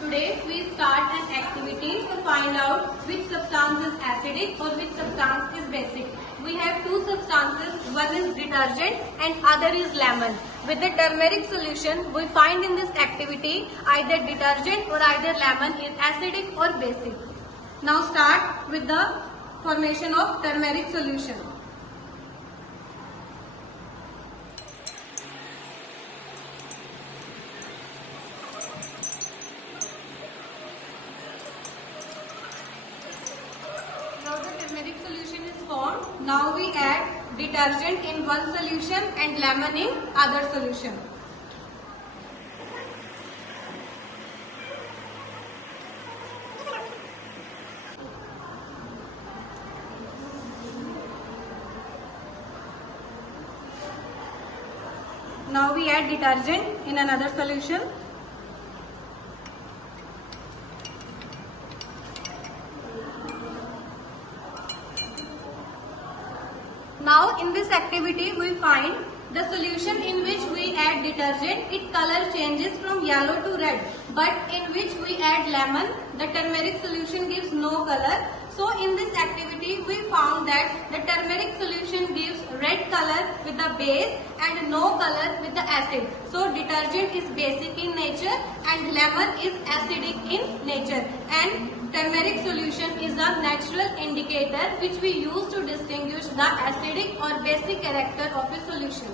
Today we start an activity to find out which substance is acidic or which substance is basic. We have two substances, one is detergent and other is lemon. With the turmeric solution, we find in this activity either detergent or either lemon is acidic or basic. Now start with the formation of turmeric solution. Now the turmeric solution is formed. Now we add detergent in one solution and lemon in other solution. Now we add detergent in another solution. Now in this activity we find the solution in which we add detergent, its color changes from yellow to red, but in which we add lemon, the turmeric solution gives no color. So in this activity we found that the turmeric solution gives red color with the base and no color with the acid. So detergent is basic in nature and lemon is acidic in nature, and turmeric solution is a natural indicator which we use to distinguish the acidic or basic character of a solution.